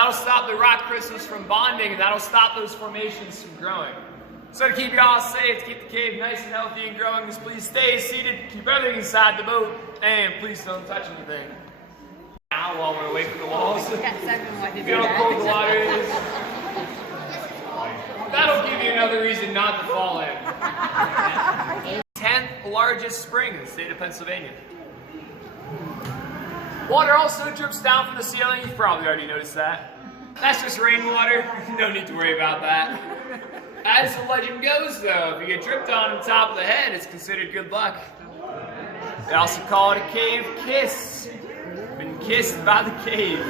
That'll stop the rock crystals from bonding, and that'll stop those formations from growing. So to keep y'all safe, to keep the cave nice and healthy and growing, just please stay seated, keep everything inside the boat, and please don't touch anything. Now, while we're away from the walls, feel how cold the water is. That'll give you another reason not to fall in. 10th largest spring in the state of Pennsylvania. Water also drips down from the ceiling. You've probably already noticed that. That's just rainwater. No need to worry about that. As the legend goes, though, if you get dripped on the top of the head, it's considered good luck. They also call it a cave kiss. Been kissed by the cave.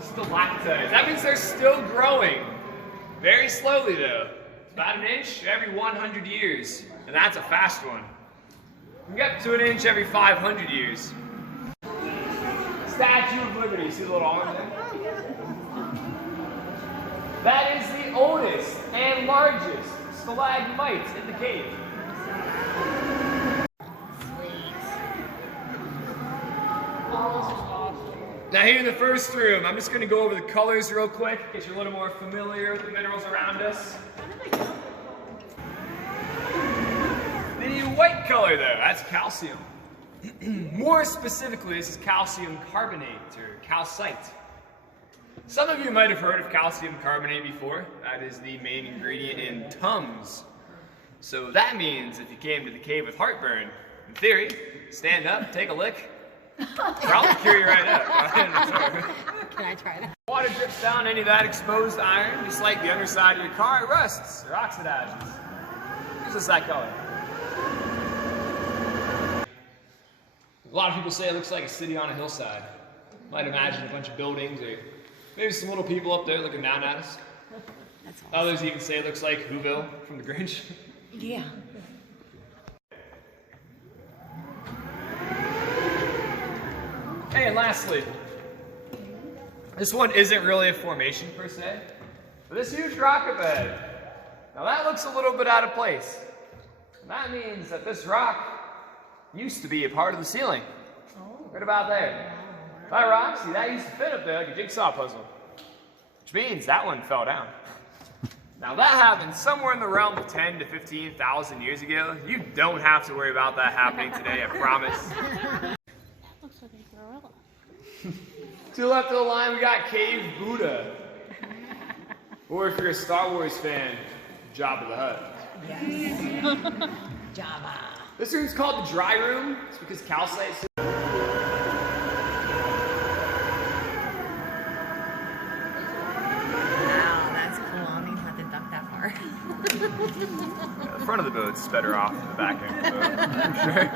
Stalactites. That means they're still growing. Very slowly, though. It's about an inch every 100 years. And that's a fast one. You can get to an inch every 500 years. Statue of Liberty. See the little arm there? That is the oldest and largest stalagmite in the cave. Now here in the first room, I'm just going to go over the colors real quick, get you a little more familiar with the minerals around us. The white color though, that's calcium. More specifically, this is calcium carbonate or calcite. Some of you might have heard of calcium carbonate before. That is the main ingredient in Tums. So that means if you came to the cave with heartburn, in theory, stand up, take a lick, probably cure you right up. Can I try that? Water drips down any of that exposed iron, just like the underside of your car, it rusts or oxidizes. It's just that color. A lot of people say it looks like a city on a hillside. Might imagine a bunch of buildings or maybe some little people up there looking down at us. That's awesome. Others even say it looks like Whoville from The Grinch. Yeah. Hey, and lastly, this one isn't really a formation per se, but this huge rock bed. Now that looks a little bit out of place. And that means that this rock used to be a part of the ceiling. Right about there. That rock, see, that used to fit up there like a jigsaw puzzle. Which means that one fell down. Now that happened somewhere in the realm of 10 to 15,000 years ago. You don't have to worry about that happening today, I promise. That looks like a gorilla. To the left of the line, we got Cave Buddha. Or if you're a Star Wars fan, Jabba the Hutt. Yes. Java. This room's called the dry room. It's because calcite. Wow, that's cool. I don't even have to duck that far. Yeah, the front of the boat's better off than the back end of the boat, for sure.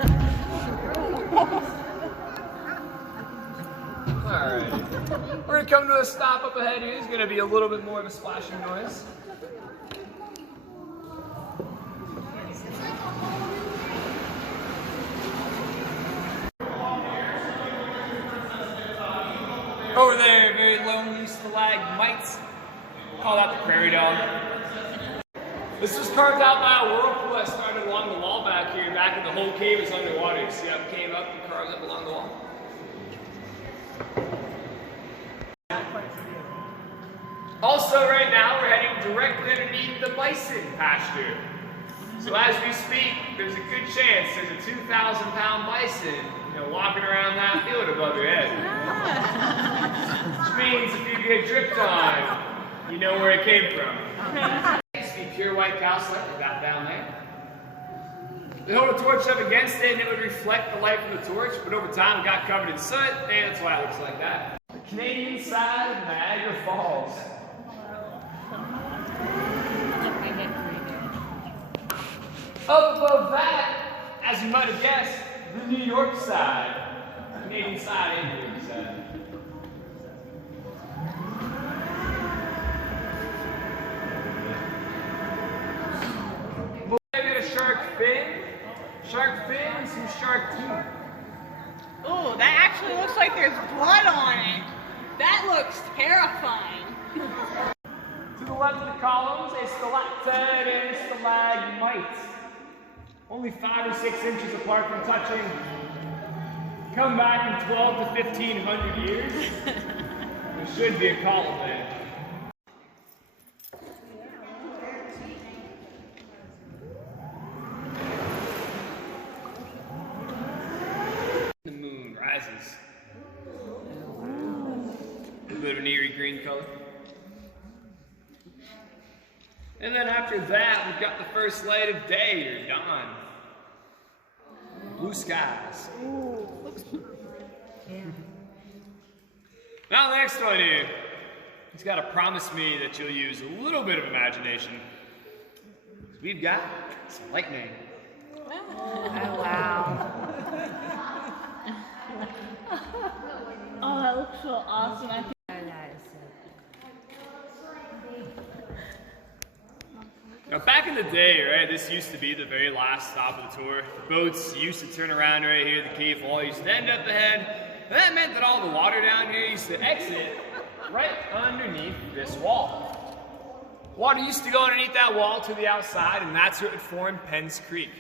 Alright. We're going to come to a stop up ahead here. There's going to be a little bit more of a splashing noise. Over there, very lonely stalagmites. Call that the prairie dog. This was carved out by a whirlpool that started along the wall back here, back when the whole cave was underwater. You see how it came up and carved up along the wall? Also, right now, we're heading directly underneath the bison pasture. So as we speak, there's a good chance there's a 2,000-pound bison, walking around that field above your head. Which means if you get dripped on, you know where it came from. It used to be pure white calcite, like that down there. They hold a torch up against it and it would reflect the light from the torch, but over time it got covered in soot, and that's why it looks like that. The Canadian side of Niagara Falls. Up above that, as you might have guessed, the New York side. Canadian side and New York side. We'll get a shark fin, and some shark teeth. Oh, that actually looks like there's blood on it. That looks terrifying. To the left of the columns, a stalactite and a stalagmite. Only 5 or 6 inches apart from touching. Come back in 12 to 1,500 years. Should be a compliment. The moon rises. A bit of an eerie green color. And then after that, we've got the first light of day, or dawn. Blue skies. Now the next one here. He's got to promise me that you'll use a little bit of imagination. We've got some lightning. Oh, wow. Oh, that looks so awesome. I think Now back in the day, right, this used to be the very last stop of the tour. The boats used to turn around right here, the cave wall used to end up ahead. And that meant that all the water down here used to exit right underneath this wall. Water used to go underneath that wall to the outside, and that's what would form Penn's Creek.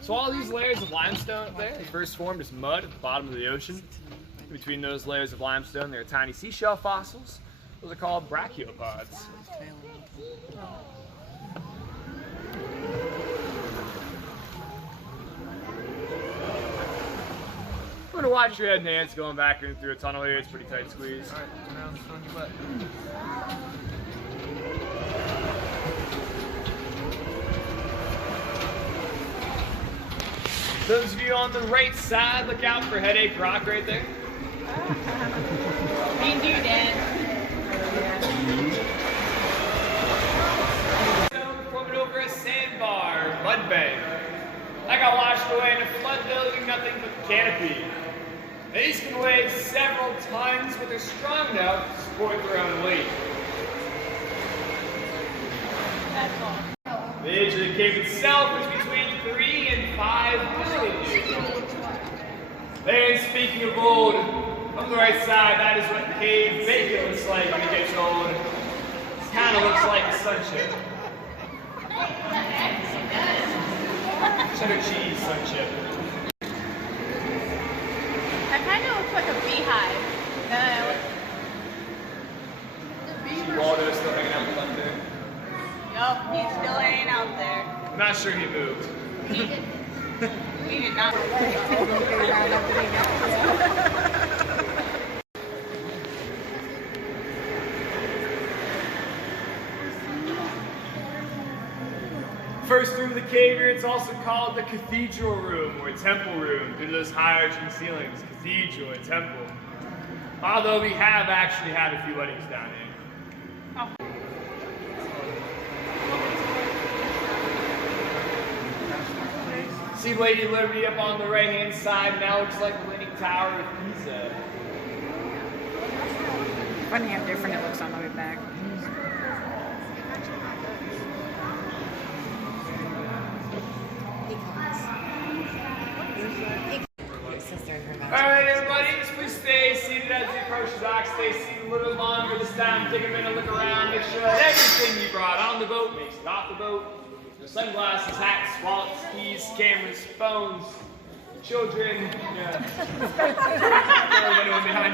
So all these layers of limestone up there, they first formed as mud at the bottom of the ocean. Between those layers of limestone, there are tiny seashell fossils. Those are called brachiopods. I'm gonna watch your head and hands going back in through a tunnel here. It's a pretty tight squeeze. All right, turn around, on your butt. Those of you on the right side, look out for Headache Rock right there. me and you, Dad. Forming over a sandbar, mud bank. I got washed away in a flood leaving nothing but the canopy. These can weigh several tons, but they're strong enough to support their own weight. That's all. The age of the cave itself was between 3 and 5 million years old. And speaking of old, on the right side, that is what cave bacon looks like when it gets old. It kind of looks like a sunchip. Cheddar cheese sunchip. That kind of looks like a beehive. See Waldo still hanging out up there. Yup, he's still hanging out there. I'm not sure he moved. We did not. First room of the cave here, it's also called the cathedral room or temple room due to those high arching ceilings. Cathedral, a temple. Although we have actually had a few weddings down here. Oh. See Lady Liberty up on the right hand side, now looks like the Leaning Tower of Pisa. Funny how different it looks on the way back. Alright everybody, just please stay seated as you approach the dock. Stay seated a little longer this time. Take a minute, look around, make sure that everything you brought on the boat makes it off the boat. Your sunglasses, hats, wallets, keys, cameras, phones, children, anyone behind